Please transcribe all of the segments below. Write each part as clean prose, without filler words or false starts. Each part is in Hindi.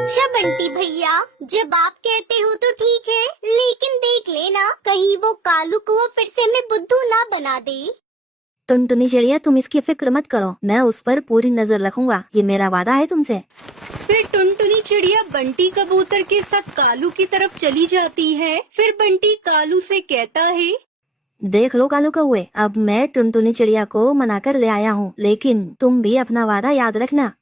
अच्छा बंटी भैया, जब आप कहते हो तो ठीक है, लेकिन देख लेना कहीं वो कालू को फिर से मैं बुद्धू ना बना दे। टुनटुनी चिड़िया, तुम इसकी फिक्र मत करो, मैं उस पर पूरी नजर रखूंगा, ये मेरा वादा है तुमसे। फिर टुनटुनी चिड़िया बंटी कबूतर के साथ कालू की तरफ चली जाती है। फिर बंटी कालू से कहता है, देख लो कालू कौए, अब मैं टुनटुनी चिड़िया को मनाकर ले आया हूँ, लेकिन तुम भी अपना वादा याद रखना।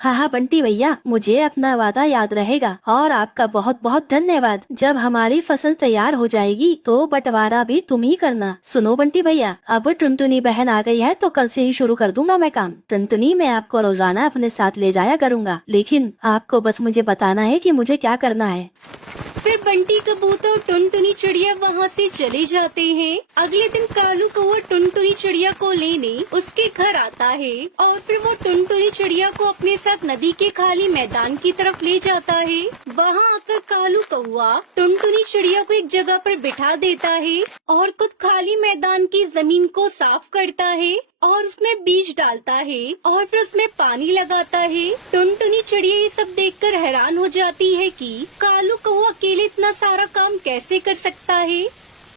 हाँ हाँ बंटी भैया, मुझे अपना वादा याद रहेगा और आपका बहुत बहुत धन्यवाद। जब हमारी फसल तैयार हो जाएगी तो बंटवारा भी तुम ही करना। सुनो बंटी भैया, अब टुनटुनी बहन आ गई है तो कल से ही शुरू कर दूंगा मैं काम। टुनटुनी, मैं आपको रोजाना अपने साथ ले जाया करूंगा, लेकिन आपको बस मुझे बताना है कि मुझे क्या करना है। फिर बंटी कबूतर और टुनटुनी चिड़िया वहाँ से चले जाते हैं। अगले दिन कालू कौआ टुनटुनी चिड़िया को लेने उसके घर आता है और फिर वो टुनटुनी चिड़िया को अपने साथ नदी के खाली मैदान की तरफ ले जाता है। वहाँ आकर कालू कौआ टुनटुनी चिड़िया को एक जगह पर बिठा देता है और खुद खाली मैदान की जमीन को साफ करता है और उसमें बीज डालता है और फिर उसमें पानी लगाता है। टुनटुनी चिड़िया ये सब देखकर हैरान हो जाती है कि कालू कौआ अकेले इतना सारा काम कैसे कर सकता है।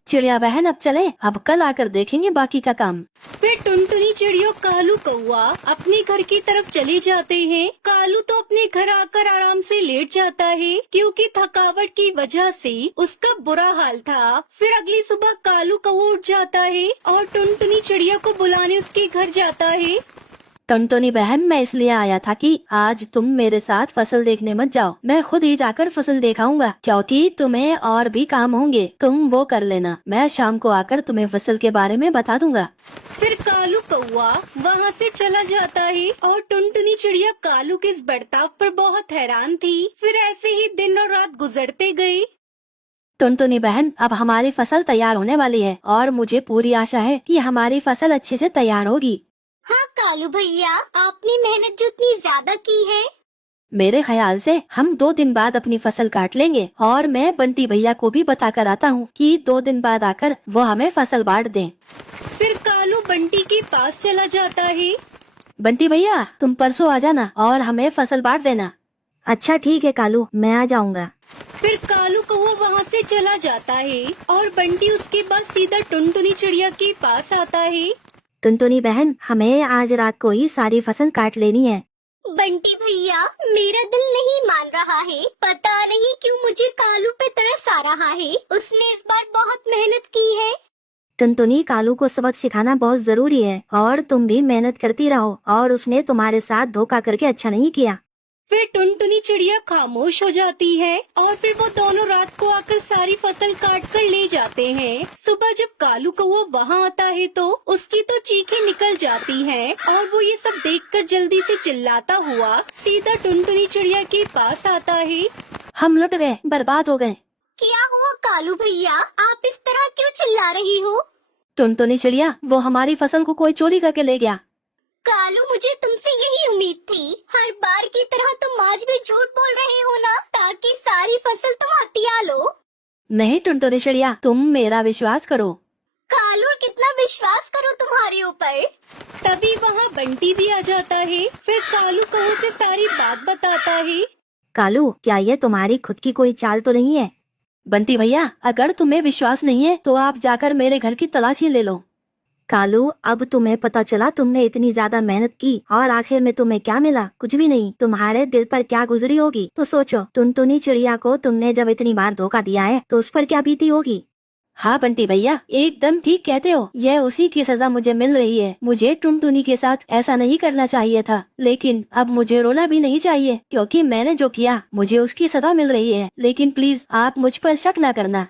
चिड़िया बहन, अब चले, अब कल आकर देखेंगे बाकी का काम। फिर टुनटुनी चिड़िया कालू कौआ अपने घर की तरफ चले जाते हैं। कालू तो अपने घर आकर आराम से लेट जाता है क्योंकि थकावट की वजह से उसका बुरा हाल था। फिर अगली सुबह कालू कौआ उठ जाता है और टुनटुनी चिड़िया को बुलाने उसके घर जाता है। टुनटुनी बहन, मैं इसलिए आया था कि आज तुम मेरे साथ फसल देखने मत जाओ, मैं खुद ही जाकर फसल देखाऊंगा, क्योंकि तुम्हें और भी काम होंगे, तुम वो कर लेना। मैं शाम को आकर तुम्हें फसल के बारे में बता दूंगा। फिर कालू कौआ वहाँ से चला जाता है और टुनटुनी चिड़िया कालू के इस बर्ताव पर बहुत हैरान थी। फिर ऐसे ही दिन और रात गुजरते गए। टुनटुनी बहन, अब हमारी फसल तैयार होने वाली है और मुझे पूरी आशा है कि हमारी फसल अच्छे से तैयार होगी। हाँ कालू भैया, आपने मेहनत जो इतनी ज्यादा की है। मेरे ख्याल से हम 2 दिन बाद अपनी फसल काट लेंगे और मैं बंटी भैया को भी बता कर आता हूँ कि 2 दिन बाद आकर वो हमें फसल बांट दें। फिर कालू बंटी के पास चला जाता है। बंटी भैया, तुम परसों आ जाना और हमें फसल बांट देना। अच्छा ठीक है कालू, मैं आ जाऊँगा। फिर कालू कौआ वहाँ से चला जाता है और बंटी उसके बाद सीधा टुनटुनी चिड़िया के पास आता है। टुनटुनी बहन, हमें आज रात को ही सारी फसल काट लेनी है। बंटी भैया, मेरा दिल नहीं मान रहा है, पता नहीं क्यों मुझे कालू पे तरस आ रहा है। उसने इस बार बहुत मेहनत की है। टुनटुनी, कालू को सबक सिखाना बहुत जरूरी है और तुम भी मेहनत करती रहो, और उसने तुम्हारे साथ धोखा करके अच्छा नहीं किया। फिर टुनटुनी चिड़िया खामोश हो जाती है और फिर वो दोनों रात को आकर सारी फसल काट कर ले जाते हैं। सुबह जब कालू कौआ वहाँ आता है तो उसकी तो चीखें निकल जाती हैं और वो ये सब देखकर जल्दी से चिल्लाता हुआ सीधा टुनटुनी चिड़िया के पास आता है। हम लुट गए, बर्बाद हो गए। क्या हुआ कालू भैया, आप इस तरह क्यों चिल्ला रही हो? टुनटुनी चिड़िया, वो हमारी फसल को कोई चोरी करके ले गया। कालू, मुझे तुमसे यही उम्मीद थी। हर बार की तरह तुम आज भी झूठ बोल रहे हो ना, ताकि सारी फसल तुम हथिया लो। नहीं टुनटुनी चिड़िया, तुम मेरा विश्वास करो। कालू, कितना विश्वास करो तुम्हारे ऊपर। तभी वहाँ बंटी भी आ जाता है। फिर कालू कौआ से सारी बात बताता है। कालू, क्या ये तुम्हारी खुद की कोई चाल तो नहीं है? बंटी भैया, अगर तुम्हें विश्वास नहीं है तो आप जाकर मेरे घर की तलाशी ले लो। कालू, अब तुम्हें पता चला तुमने इतनी ज्यादा मेहनत की और आखिर में तुम्हें क्या मिला? कुछ भी नहीं। तुम्हारे दिल पर क्या गुजरी होगी तो सोचो। टुनटुनी चिड़िया को तुमने जब इतनी बार धोखा दिया है तो उस पर क्या बीती होगी। हाँ बंटी भैया, एकदम ठीक कहते हो, यह उसी की सजा मुझे मिल रही है। मुझे टुनटुनी के साथ ऐसा नहीं करना चाहिए था, लेकिन अब मुझे रोना भी नहीं चाहिए क्योंकि मैंने जो किया मुझे उसकी सजा मिल रही है। लेकिन प्लीज आप मुझ पर शक न करना।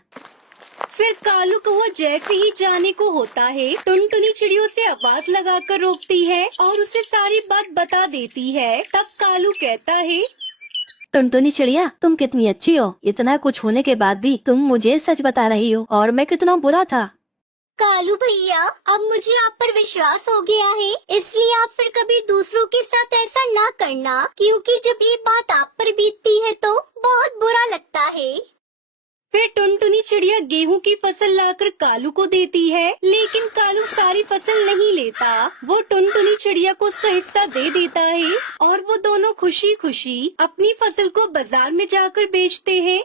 फिर कालू कौआ जैसे ही जाने को होता है टुनटुनी चिड़ियों से आवाज लगाकर रोकती है और उसे सारी बात बता देती है। तब कालू कहता है, टुनटुनी चिड़िया, तुम कितनी अच्छी हो, इतना कुछ होने के बाद भी तुम मुझे सच बता रही हो और मैं कितना बुरा था। कालू भैया, अब मुझे आप पर विश्वास हो गया है, इसलिए आप फिर कभी दूसरों के साथ ऐसा ना करना, क्योंकि जब ये बात आप पर बीतती है तो बहुत बुरा लगता है। फिर टुनटुनी चिड़िया गेहूं की फसल लाकर कालू को देती है, लेकिन कालू सारी फसल नहीं लेता। वो टुनटुनी चिड़िया को उसका हिस्सा दे देता है और वो दोनों खुशी खुशी अपनी फसल को बाजार में जाकर बेचते हैं।